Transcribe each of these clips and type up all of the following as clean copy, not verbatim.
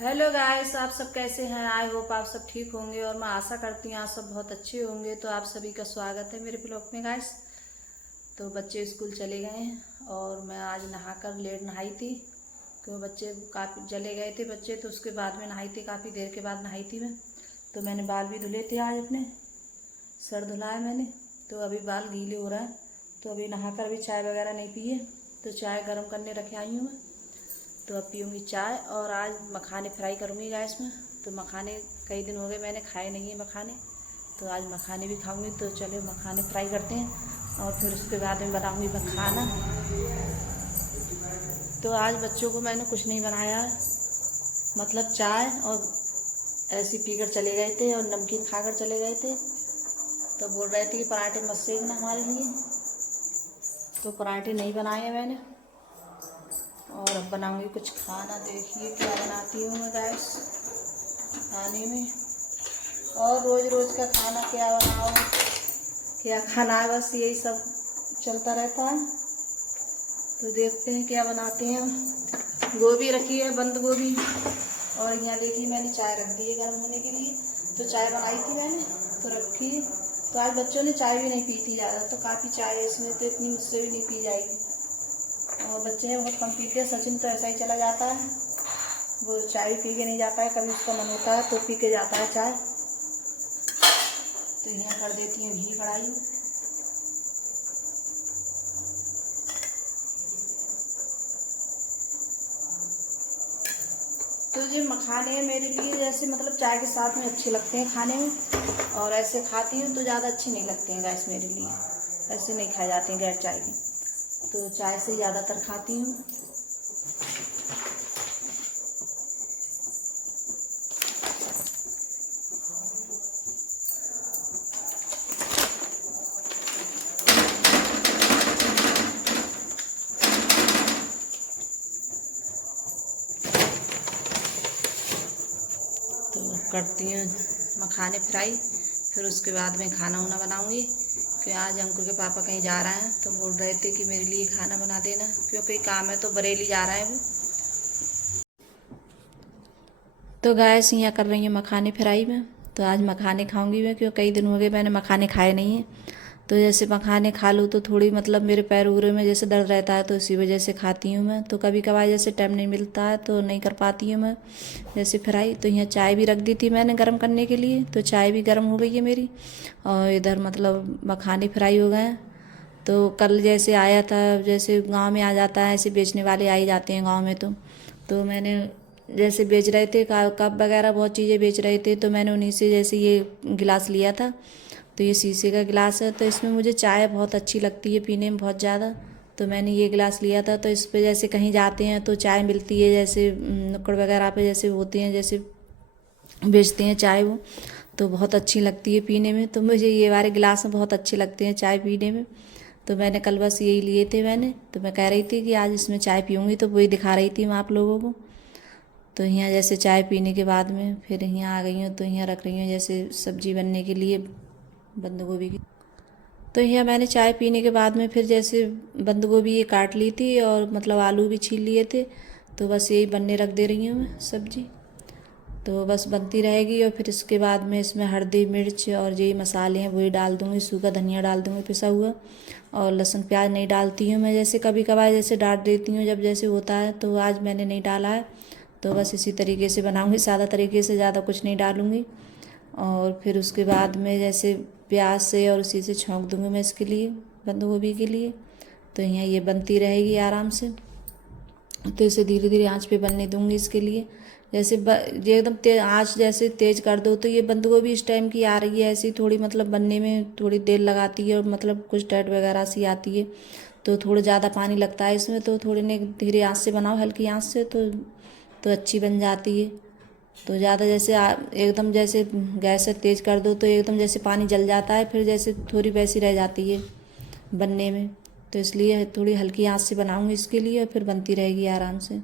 Hello guys, आप सब कैसे हैं। आई होप आप सब ठीक होंगे और मैं आशा करती हूँ आप सब बहुत अच्छे होंगे। तो आप सभी का स्वागत है मेरे ब्लॉग में गाइस। तो बच्चे स्कूल चले गए हैं और मैं आज नहाकर लेट नहाई थी क्यों बच्चे काफ़ी चले गए थे बच्चे, तो उसके बाद में नहाई थी, काफ़ी देर के बाद नहाई थी मैं। तो मैंने बाल भी धुले थे, आज अपने सर धुलाया मैंने। तो अभी बाल गीले हो रहा है, तो अभी नहाकर अभी चाय वगैरह नहीं पिए, तो चाय गर्म करने रखे आई हूँ मैं। तो अब पीऊँगी चाय और आज मखाने फ्राई करूँगी गैस में। तो मखाने कई दिन हो गए मैंने खाए नहीं है मखाने, तो आज मखाने भी खाऊँगी। तो चलो मखाने फ्राई करते हैं और फिर उसके बाद में बनाऊँगी मैं खाना। तो आज बच्चों को मैंने कुछ नहीं बनाया है, मतलब चाय और ऐसे पीकर चले गए थे और नमकीन खाकर चले गए थे। तो बोल रहे थे कि पराठे मत सेकना हमारे लिए, तो पराठे नहीं बनाए हैं मैंने। और अब बनाऊंगी कुछ खाना, देखिए क्या बनाती हूँ मैं गैस खाने में। और रोज़ रोज़ का खाना क्या बनाओ क्या खाना है, बस यही सब चलता रहता है। तो देखते हैं क्या बनाते हैं हम। गोभी रखी है, बंद गोभी, और यहाँ देखिए मैंने चाय रख दी है गर्म होने के लिए। तो चाय बनाई थी मैंने तो रखी। तो आज बच्चों ने चाय भी नहीं पी थी ज़्यादा, तो काफ़ी चाय है इसमें, तो इतनी मुझसे भी नहीं पी जाएगी। और बच्चे हैं बहुत कम पीते हैं। सचिन तो ऐसा ही चला जाता है, वो चाय पी के नहीं जाता है, कभी उसका मन होता है तो पी के जाता है चाय। तो यहाँ कर देती हूँ घी कढ़ाई। तो ये मखाने मेरे लिए जैसे मतलब चाय के साथ में अच्छे लगते हैं खाने में, और ऐसे खाती हूँ तो ज़्यादा अच्छे नहीं लगते हैं गैस मेरे लिए। ऐसे नहीं खाए जाते हैं गैर चाय के, तो चाय से ज़्यादातर खाती हूँ। तो करती हूँ मखाने फ्राई, फिर उसके बाद में खाना वाना बनाऊँगी। कि आज अंकुर के पापा कहीं जा रहे हैं, तो बोल रहे थे कि मेरे लिए खाना बना देना, क्योंकि काम है तो बरेली जा रहा है वो। तो गैस यहाँ कर रही हूँ मखाने फ्राई में। तो आज मखाने खाऊंगी मैं, क्योंकि कई दिन हो गए मैंने मखाने खाए नहीं हैं। तो जैसे मखाने खा लूँ तो थोड़ी मतलब मेरे पैर उगरे में जैसे दर्द रहता है, तो इसी वजह से खाती हूँ मैं। तो कभी कभार जैसे टाइम नहीं मिलता है तो नहीं कर पाती हूँ मैं जैसे फ्राई। तो यहाँ चाय भी रख दी थी मैंने गर्म करने के लिए, तो चाय भी गर्म हो गई है मेरी। और इधर मतलब मखाने फ्राई हो गए हैं। तो कल जैसे आया था, जैसे गांव में आ जाता है ऐसे बेचने वाले आ ही जाते हैं गांव में। तो मैंने जैसे बेच रहे थे कप वगैरह बहुत चीज़ें बेच रहे थे, तो मैंने उन्हीं से जैसे ये गिलास लिया था। तो ये शीशे का गिलास है, तो इसमें मुझे चाय बहुत अच्छी लगती है पीने में बहुत ज़्यादा। तो मैंने ये गिलास लिया था। तो इस पे जैसे कहीं जाते हैं तो चाय मिलती है, जैसे नुक्कड़ वगैरह पे जैसे होते हैं, जैसे बेचते हैं चाय वो, तो बहुत अच्छी लगती है पीने में। तो मुझे ये वाले गिलास में बहुत अच्छे लगते हैं चाय पीने में। तो मैंने कल बस यही लिए थे मैंने। तो मैं कह रही थी कि आज इसमें चाय पीऊँगी, तो वही दिखा रही थी मैं आप लोगों को। तो यहाँ जैसे चाय पीने के बाद में फिर यहाँ आ गई हूँ, तो यहाँ रख रही हूँ जैसे सब्जी बनने के लिए बंद गोभी की। तो यहाँ मैंने चाय पीने के बाद में फिर जैसे बंद गोभी ये काट ली थी और मतलब आलू भी छील लिए थे। तो बस यही बनने रख दे रही हूँ मैं सब्जी। तो बस बनती रहेगी और फिर इसके बाद में इसमें हल्दी मिर्च और यही मसाले हैं वही डाल दूँगी, सूखा धनिया डाल दूँगी पिसा हुआ। और लहसुन प्याज नहीं डालती हूँ मैं, जैसे कभी कभार जैसे डाल देती हूँ जब जैसे होता है, तो आज मैंने नहीं डाला है। तो बस इसी तरीके से बनाऊँगी, सादा तरीके से, ज़्यादा कुछ नहीं डालूँगी। और फिर उसके बाद में जैसे प्याज से और उसी से छौंक दूँगी मैं इसके लिए, बंद गोभी के लिए। तो यहाँ ये बनती रहेगी आराम से। तो इसे धीरे धीरे आंच पे बनने दूँगी इसके लिए। जैसे ये एकदम तेज आंच जैसे तेज कर दो, तो ये बंद गोभी इस टाइम की आ रही है ऐसी थोड़ी, मतलब बनने में थोड़ी देर लगाती है और मतलब कुछ टैट वगैरह सी आती है। तो थोड़ा ज़्यादा पानी लगता है इसमें, तो थोड़ी ने धीरे आंच से बनाओ, हल्की आंच से, तो अच्छी बन जाती है। तो ज़्यादा जैसे एकदम जैसे गैस से तेज़ कर दो तो एकदम जैसे पानी जल जाता है, फिर जैसे थोड़ी वैसी रह जाती है बनने में। तो इसलिए थोड़ी हल्की आंच से बनाऊंगी इसके लिए, और फिर बनती रहेगी आराम से।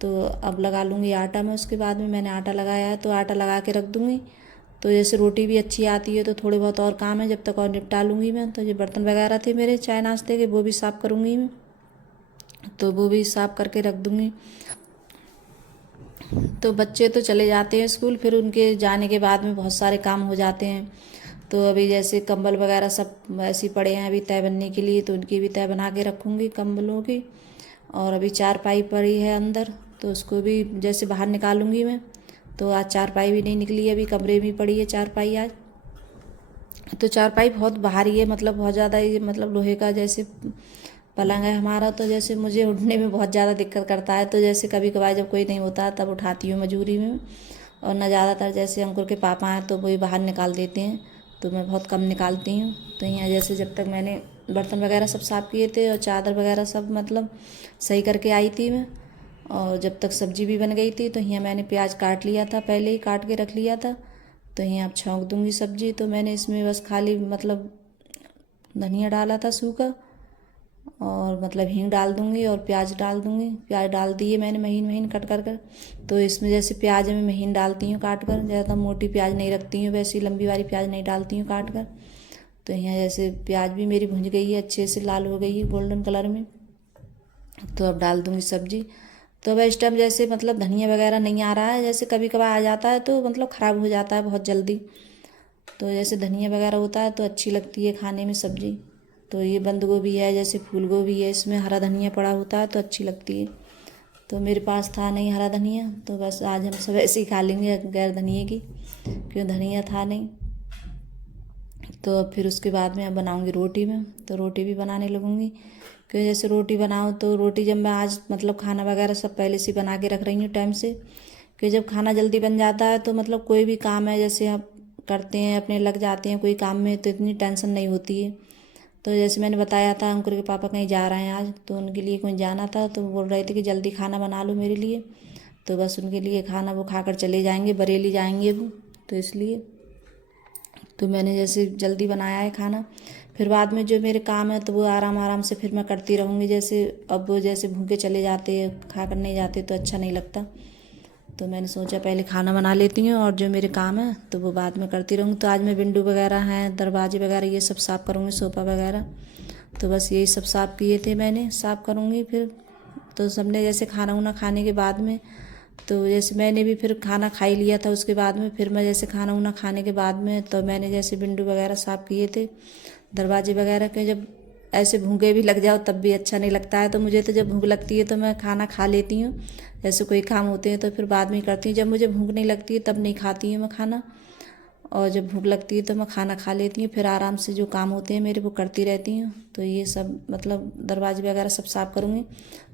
तो अब लगा लूँगी आटा मैं, उसके बाद में मैंने आटा लगाया है तो आटा लगा के रख दूँगी। तो जैसे रोटी भी अच्छी आती है, तो थोड़े बहुत और काम है जब तक और निपटा लूँगी मैं। तो ये बर्तन वगैरह थे मेरे चाय नाश्ते के, वो भी साफ़ करूँगी मैं, तो वो भी साफ़ करके रख दूँगी। तो बच्चे तो चले जाते हैं स्कूल, फिर उनके जाने के बाद में बहुत सारे काम हो जाते हैं। तो अभी जैसे कंबल वगैरह सब ऐसे ही पड़े हैं अभी तय बनने के लिए, तो उनकी भी तय बना के रखूँगी कंबलों की। और अभी चारपाई पड़ी है अंदर, तो उसको भी जैसे बाहर निकालूंगी मैं। तो आज चारपाई भी नहीं निकली, अभी कमरे में पड़ी है चारपाई आज। तो चारपाई बहुत भारी है, मतलब बहुत ज़्यादा ये, मतलब लोहे का जैसे पलंग है हमारा, तो जैसे मुझे उठने में बहुत ज़्यादा दिक्कत करता है। तो जैसे कभी कभार जब कोई नहीं होता तब उठाती हूँ मजबूरी में। और न ज़्यादातर जैसे अंकुर के पापा हैं तो वही बाहर निकाल देते हैं, तो मैं बहुत कम निकालती हूँ। तो यहाँ जैसे जब तक मैंने बर्तन वगैरह सब साफ़ किए थे और चादर वगैरह सब मतलब सही करके आई थी मैं। और जब तक सब्जी भी बन गई थी, तो यहाँ मैंने प्याज काट लिया था, पहले ही काट के रख लिया था। तो यहाँ अब छौंक दूँगी सब्जी। तो मैंने इसमें बस खाली मतलब धनिया डाला था सूखा, और मतलब हींग डाल दूँगी और प्याज डाल दूँगी। प्याज डाल दिए मैंने महीन महीन कट कर कर। तो इसमें जैसे प्याज मैं महीन डालती हूँ काट कर, ज़्यादा मोटी प्याज नहीं रखती हूँ, वैसी लंबी वाली प्याज नहीं डालती हूँ काट कर। तो यहाँ जैसे प्याज भी मेरी भुंज गई है, अच्छे से लाल हो गई है गोल्डन कलर में। तो अब डाल दूँगी सब्जी। तो अब इस टाइम जैसे मतलब धनिया वगैरह नहीं आ रहा है, जैसे कभी कभार आ जाता है तो मतलब ख़राब हो जाता है बहुत जल्दी। तो जैसे धनिया वगैरह होता है तो अच्छी लगती है खाने में सब्जी। तो ये बंद गोभी है, जैसे फूल गोभी है, इसमें हरा धनिया पड़ा होता है तो अच्छी लगती है। तो मेरे पास था नहीं हरा धनिया, तो बस आज हम सब ऐसे ही खा लेंगे गैर धनिए की, क्यों धनिया था नहीं। तो अब फिर उसके बाद में अब बनाऊँगी रोटी में, तो रोटी भी बनाने लगूँगी। क्योंकि जैसे रोटी बनाओ तो रोटी जब मैं आज मतलब खाना वगैरह सब पहले से बना के रख रही हूँ टाइम से, कि जब खाना जल्दी बन जाता है तो मतलब कोई भी काम है जैसे आप करते हैं अपने लग जाते हैं कोई काम में, तो इतनी टेंशन नहीं होती है। तो जैसे मैंने बताया था अंकुर के पापा कहीं जा रहे हैं आज, तो उनके लिए कहीं जाना था, तो बोल रहे थे कि जल्दी खाना बना लो मेरे लिए। तो बस उनके लिए खाना वो खाकर चले जाएंगे, बरेली जाएंगे वो, तो इसलिए तो मैंने जैसे जल्दी बनाया है खाना। फिर बाद में जो मेरे काम है तो वो आराम आराम से फिर मैं करती रहूँगी। जैसे अब वो जैसे भूखे चले जाते खा कर नहीं जाते तो अच्छा नहीं लगता। तो मैंने सोचा पहले खाना बना लेती हूँ और जो मेरे काम है तो वो बाद में करती रहूँगी। तो आज मैं विंडो वगैरह हैं, दरवाजे वगैरह ये सब साफ़ करूँगी, सोफ़ा वगैरह। तो बस यही सब साफ़ किए थे मैंने, साफ़ करूँगी फिर। तो सबने जैसे खाना उना खाने के बाद में, तो जैसे मैंने भी फिर खाना खा ही लिया था, उसके बाद में फिर मैं जैसे खाना उना खाने के बाद में तो मैंने जैसे विंडो वगैरह साफ़ किए थे, दरवाजे वगैरह के। जब ऐसे भूखे भी लग जाओ तब भी अच्छा नहीं लगता है, तो मुझे तो जब भूख लगती है तो मैं खाना खा लेती हूँ। जैसे कोई काम होते हैं तो फिर बाद में करती हूँ, जब मुझे भूख नहीं लगती है तब नहीं खाती हूँ मैं खाना। और जब भूख लगती है तो मैं खाना खा लेती हूँ, फिर आराम से जो काम होते हैं मेरे वो करती रहती हूँ। तो ये सब मतलब दरवाजे वगैरह सब साफ़ करूँगी।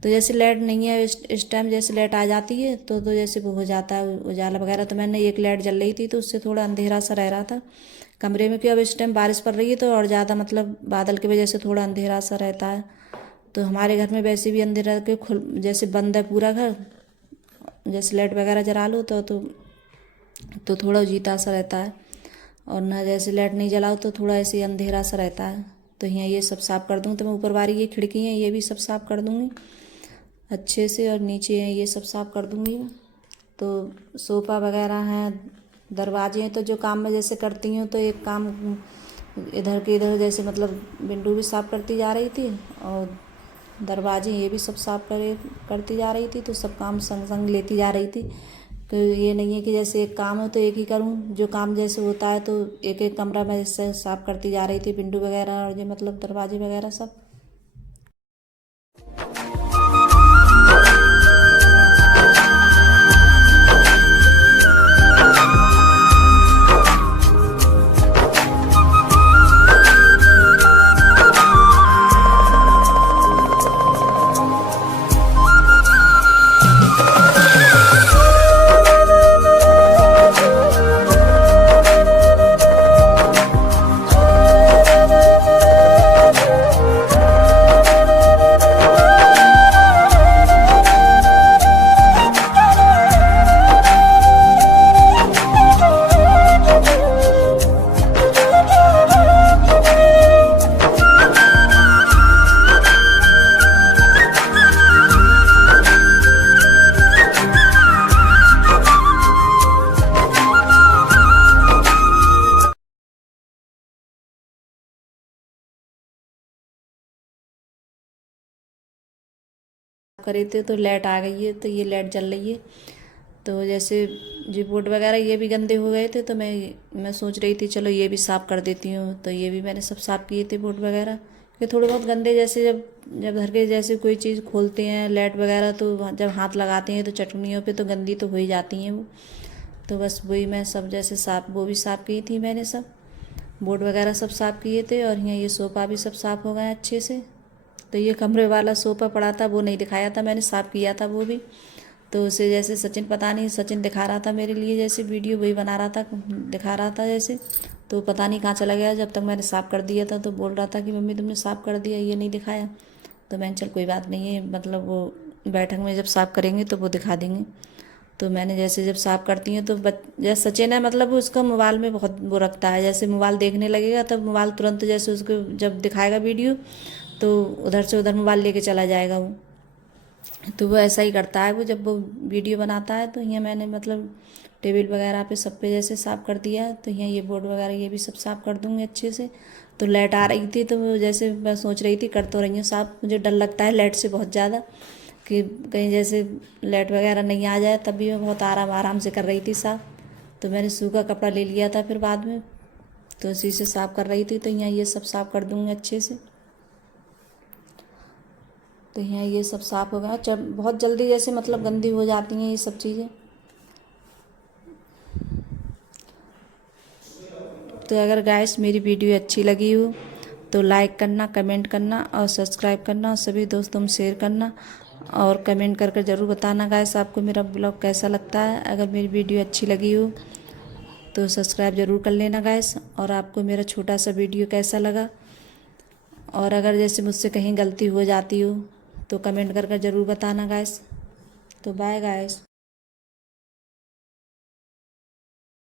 तो जैसे लाइट नहीं है इस टाइम, जैसे लाइट आ जाती है तो जैसे वो हो जाता है उजाला वगैरह। तो मैंने एक लाइट जल रही थी तो उससे थोड़ा अंधेरा सा रह रहा था कमरे में, कि अब इस टाइम बारिश पड़ रही है तो और ज़्यादा मतलब बादल की वजह से थोड़ा अंधेरा सा रहता है। तो हमारे घर में वैसे भी अंधेरा के खुल जैसे बंद है पूरा घर, जैसे लाइट वगैरह जला लो तो थोड़ा जीता सा रहता है। और ना जैसे लाइट नहीं जलाओ तो थोड़ा ऐसे अंधेरा सा रहता है। तो यहाँ ये सब साफ़ कर दूँ। तो मैं ऊपर वाली ये खिड़की है ये भी सब साफ़ कर दूँगी अच्छे से, और नीचे है ये सब साफ़ कर दूँगी। तो सोफ़ा वगैरह हैं, दरवाजे हैं, तो जो काम मैं जैसे करती हूँ तो एक काम इधर के इधर जैसे मतलब विंडो भी साफ़ करती जा रही थी और दरवाजे ये भी सब साफ़ करती जा रही थी। तो सब काम संग संग लेती जा रही थी। तो ये नहीं है कि जैसे एक काम हो तो एक ही करूं, जो काम जैसे होता है तो एक एक कमरा में जैसे साफ़ करती जा रही थी, विंडो वगैरह और ये मतलब दरवाजे वगैरह सब। करे थे तो लाइट आ गई है, तो ये लाइट जल रही है। तो जैसे ये बोर्ड वगैरह ये भी गंदे हो गए थे, तो मैं सोच रही थी चलो ये भी साफ़ कर देती हूँ। तो ये भी मैंने सब साफ़ किए थे बोर्ड वगैरह, कि थोड़े बहुत गंदे जैसे जब जब घर के जैसे कोई चीज़ खोलते हैं लाइट वगैरह, तो जब हाथ लगाते हैं तो चटनियों पे तो गंदी तो हो ही जाती हैं वो। तो बस वही मैं सब जैसे साफ़ वो भी साफ़ की थी मैंने, सब बोर्ड वगैरह सब साफ़ किए थे। और यहाँ ये सोफ़ा भी सब साफ़ हो गया अच्छे से। तो ये कमरे वाला सोफ़ा पड़ा था, वो नहीं दिखाया था मैंने, साफ़ किया था वो भी। तो उसे जैसे सचिन, पता नहीं सचिन दिखा रहा था मेरे लिए जैसे वीडियो, वही बना रहा था, दिखा रहा था जैसे। तो पता नहीं कहाँ चला गया, जब तक मैंने साफ़ कर दिया था तो बोल रहा था कि मम्मी तुमने साफ़ कर दिया, ये नहीं दिखाया। तो मैंने चल कोई बात नहीं है, मतलब वो बैठक में जब साफ़ करेंगे तो वो दिखा देंगे। तो मैंने जैसे जब साफ़ करती हूँ तो जैसे सचिन है, मतलब उसका मोबाइल में बहुत वो रखता है, जैसे मोबाइल देखने लगेगा तब मोबाइल तुरंत जैसे उसको जब दिखाएगा वीडियो तो उधर से उधर मोबाइल लेके चला जाएगा वो। तो वो ऐसा ही करता है वो, जब वो वीडियो बनाता है। तो यहाँ मैंने मतलब टेबल वगैरह पे सब पे जैसे साफ़ कर दिया। तो यहाँ ये बोर्ड वगैरह ये भी सब साफ़ कर दूँगी अच्छे से। तो लाइट आ रही थी तो वो जैसे मैं सोच रही थी कर तो रही हूँ साफ़, मुझे डर लगता है लाइट से बहुत ज़्यादा, कि कहीं जैसे लाइट वगैरह नहीं आ जाए, तब भी मैं बहुत आराम आराम से कर रही थी साफ़। तो मैंने सूखा कपड़ा ले लिया था फिर बाद में, तो उसी से साफ़ कर रही थी। तो यहाँ ये सब साफ़ कर दूँगी अच्छे से। तो यहाँ ये सब साफ़ हो गया, जब बहुत जल्दी जैसे मतलब गंदी हो जाती हैं ये सब चीज़ें। तो अगर गाइस मेरी वीडियो अच्छी लगी हो तो लाइक करना, कमेंट करना और सब्सक्राइब करना, और सभी दोस्तों में शेयर करना, और कमेंट करके ज़रूर बताना गाइस आपको मेरा ब्लॉग कैसा लगता है। अगर मेरी वीडियो अच्छी लगी हो तो सब्सक्राइब ज़रूर कर लेना गाइस। और आपको मेरा छोटा सा वीडियो कैसा लगा, और अगर जैसे मुझसे कहीं गलती हो जाती हो तो कमेंट करके ज़रूर बताना गाइस। तो बाय गाइस।